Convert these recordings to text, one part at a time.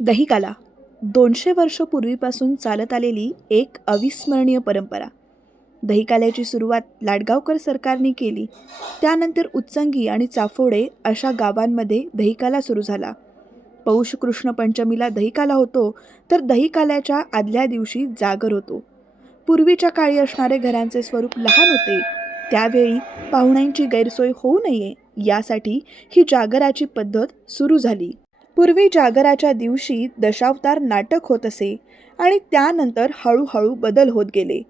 दहिकाला. दोनशे वर्षपूर्वीपासून चालत आलेली एक अविस्मरणीय परंपरा. दहिकाल्याची सुरुवात लाडगावकर सरकारने केली. त्यानंतर उच्चंगी आणि चाफोडे अशा गावांमध्ये दहिकाला सुरू झाला. पौष कृष्ण पंचमीला दहिकाला होतो तर दहिकाल्याच्या आदल्या दिवशी जागर होतो. पूर्वीच्या काळी असणारे घरांचे स्वरूप लहान होते. त्यावेळी पाहुण्यांची गैरसोय होऊ नये यासाठी ही जागराची पद्धत सुरू झाली. पूर्वी जागराच्या दिवशी दशावतार नाटक होत असे आणि त्यानंतर हळूहळू बदल होत गेले.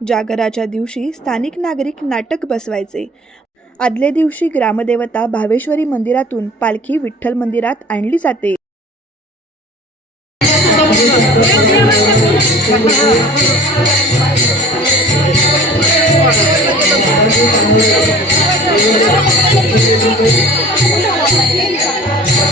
जागराच्या दिवशी स्थानिक नागरिक नाटक बसवायचे. आदल्या दिवशी ग्रामदेवता भावेश्वरी मंदिरातून पालखी विठ्ठल मंदिरात आणली जाते.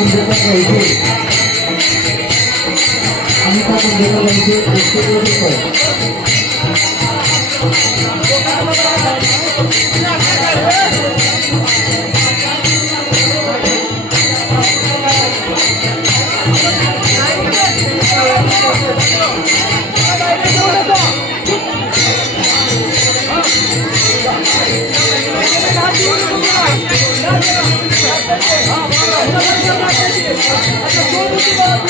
Vamos ver o que Thank you.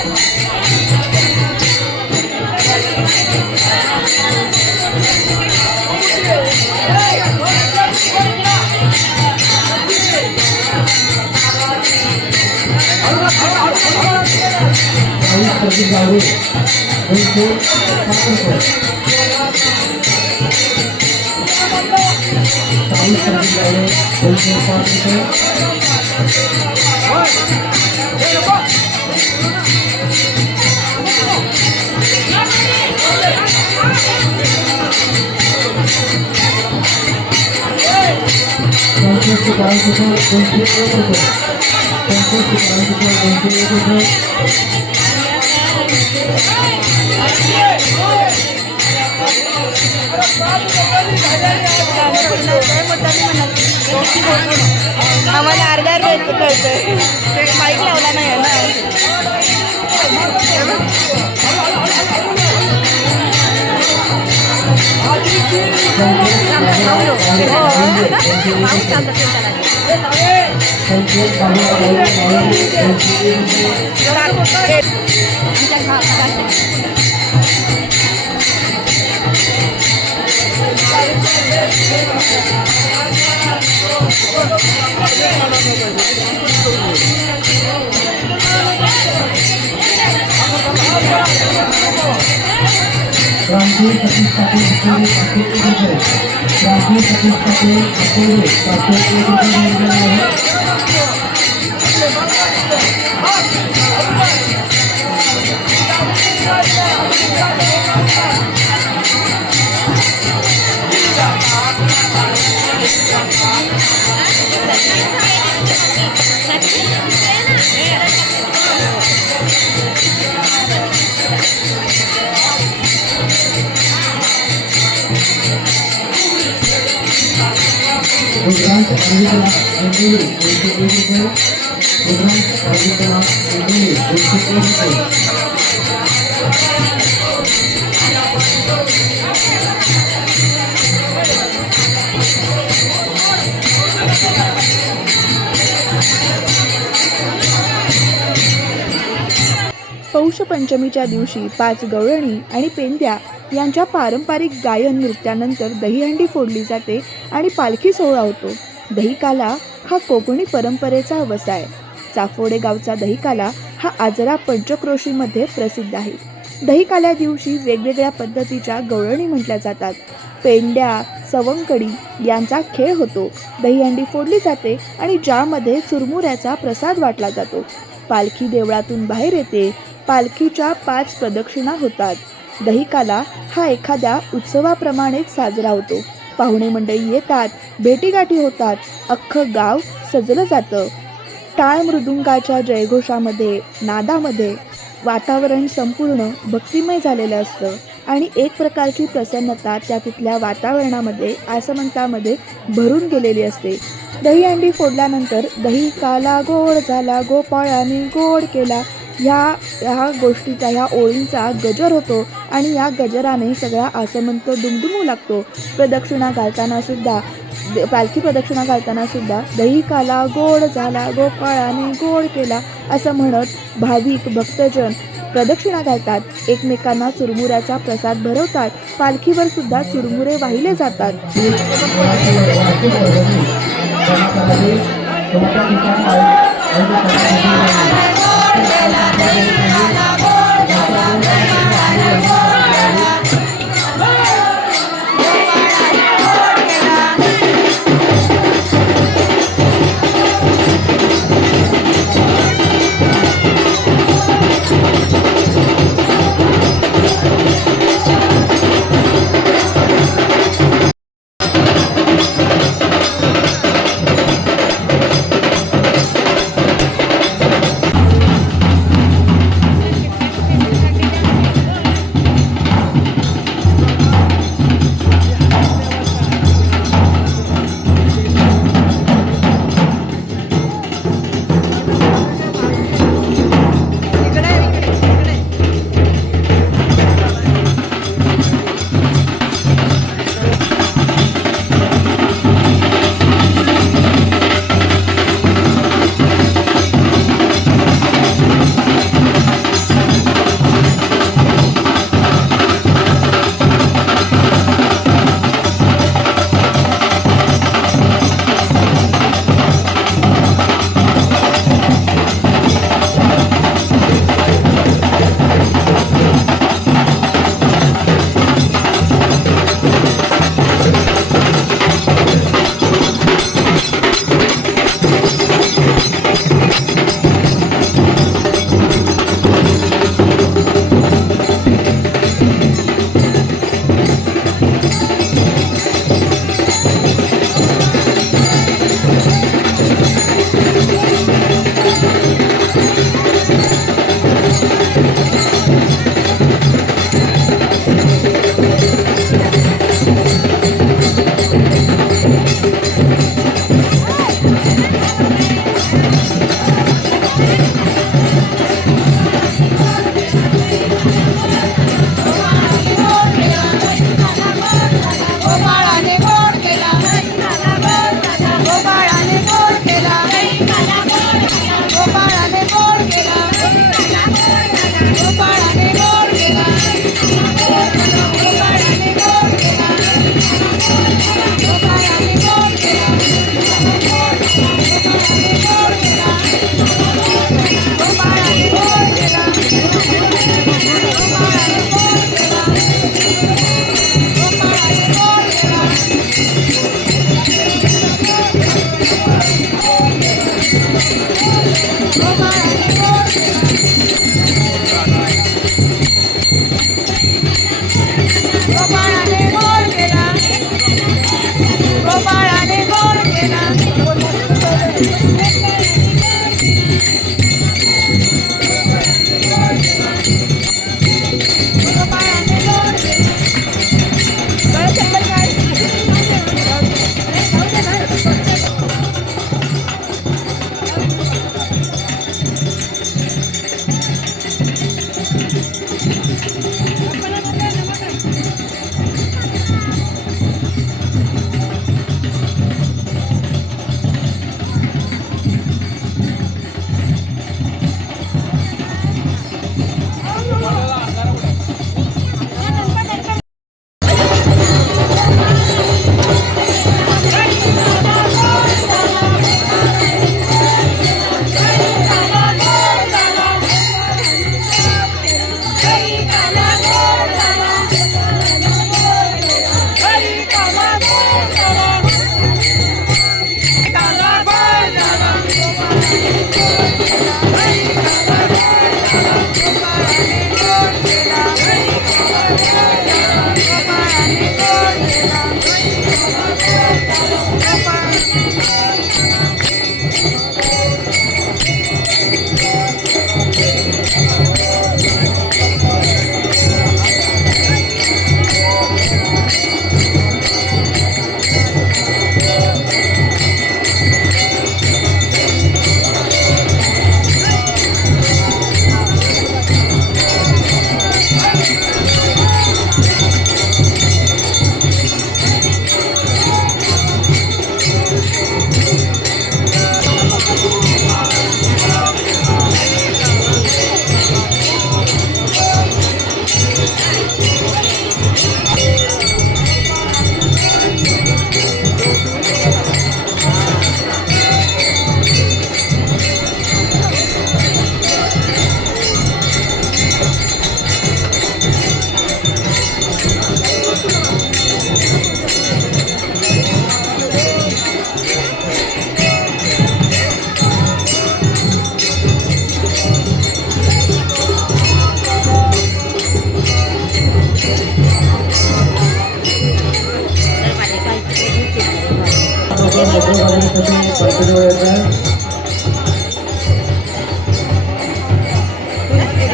एकशे एक रुपये या संख्या मागणी एकशे एक रुपये चाळीस प्रति गावे दोनशे पाच रुपये चाळीस प्रति गावे दोनशे आम्हाला अर्धा अर्धा इतकं ते लावला नाही ना. क्रांती প্রান্তীয় প্রতিষ্ঠাতে প্রান্তীয় প্রতিষ্ঠাতে पौष पंचमीच्या दिवशी पाच गवळणी आणि पेंद्या यांच्या पारंपरिक गायन नृत्यानंतर दहीहंडी फोडली जाते. आणि पालखी सोहळा होतो. दहीकाला हा कोकणी परंपरेचा वसाय. चाफोडे गावचा दहीकाला हा आजरा पंचक्रोशीमध्ये प्रसिद्ध आहे. दहीकाल्या दिवशी वेगवेगळ्या पद्धतीच्या गवळणी म्हटल्या जातात. पेंड्या सवंकडी यांचा खेळ होतो. दहीहंडी फोडली जाते आणि ज्यामध्ये चुरमुऱ्याचा प्रसाद वाटला जातो. पालखी देवळातून बाहेर येते. पालखीच्या पाच प्रदक्षिणा होतात. दहीकाला हा एखाद्या उत्सवाप्रमाणेच साजरा होतो. पाहुणे मंडळी येतात भेटीगाठी होतात अख्खं गाव सजलं जातं. टाळ मृदुंगाच्या जयघोषामध्ये नादामध्ये वातावरण संपूर्ण भक्तिमय झालेलं असतं आणि एक प्रकारची प्रसन्नता त्या तिथल्या वातावरणामध्ये आसमंतामध्ये भरून गेलेली असते. दहीहंडी फोडल्यानंतर दही काला गोड झाला गोपाळाने गोड केला ह्या ह्या गोष्टीचा ह्या ओळींचा गजर होतो आणि या गजराने सगळा आसमंत दुमदुमू लागतो. प्रदक्षिणा घालताना सुद्धा पालखी प्रदक्षिणा घालताना सुद्धा दही काला गोड झाला गोपाळाने गोड केला असं म्हणत भाविक भक्तजन प्रदक्षिणा घालतात. एकमेकांना चुरमुऱ्याचा प्रसाद भरवतात. पालखीवर सुद्धा चुरमुरे वाहिले जातात. போர் ஜலா போர் ஜலா போர் ஜலா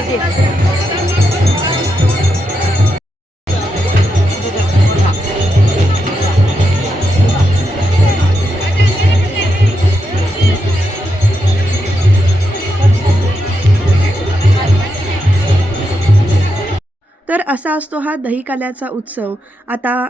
तर असा असतो हा दहीकाल्याचा उत्सव. आता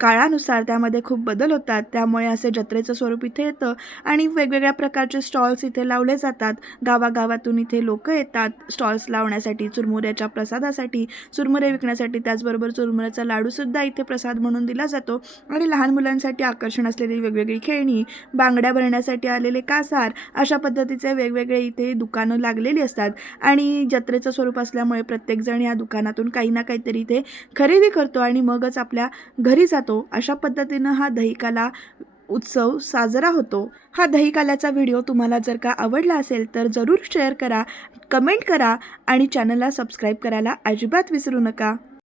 काळानुसार त्यामध्ये खूप बदल होतात. त्यामुळे असे जत्रेचं स्वरूप इथे येतं आणि वेगवेगळ्या प्रकारचे स्टॉल्स इथे लावले जातात. गावागावातून इथे लोक येतात स्टॉल्स लावण्यासाठी चुरमुऱ्याच्या प्रसादासाठी चुरमुरे विकण्यासाठी त्याचबरोबर चुरमुऱ्याचा लाडूसुद्धा इथे प्रसाद म्हणून दिला जातो. आणि लहान मुलांसाठी आकर्षण असलेली वेगवेगळी खेळणी बांगड्या भरण्यासाठी आलेले कासार अशा पद्धतीचे वेगवेगळे इथे दुकानं लागलेली असतात. आणि जत्रेचं स्वरूप असल्यामुळे प्रत्येकजण या दुकानातून काही ना काहीतरी इथे खरेदी करतो आणि मगच आपल्या घरी जातो अशा पद्धतीनं हा दहीकाला उत्सव साजरा होतो. हा दहीकाल्याचा व्हिडिओ तुम्हाला जर का आवडला असेल तर जरूर शेअर करा कमेंट करा आणि चॅनलला सबस्क्राईब करायला अजिबात विसरू नका.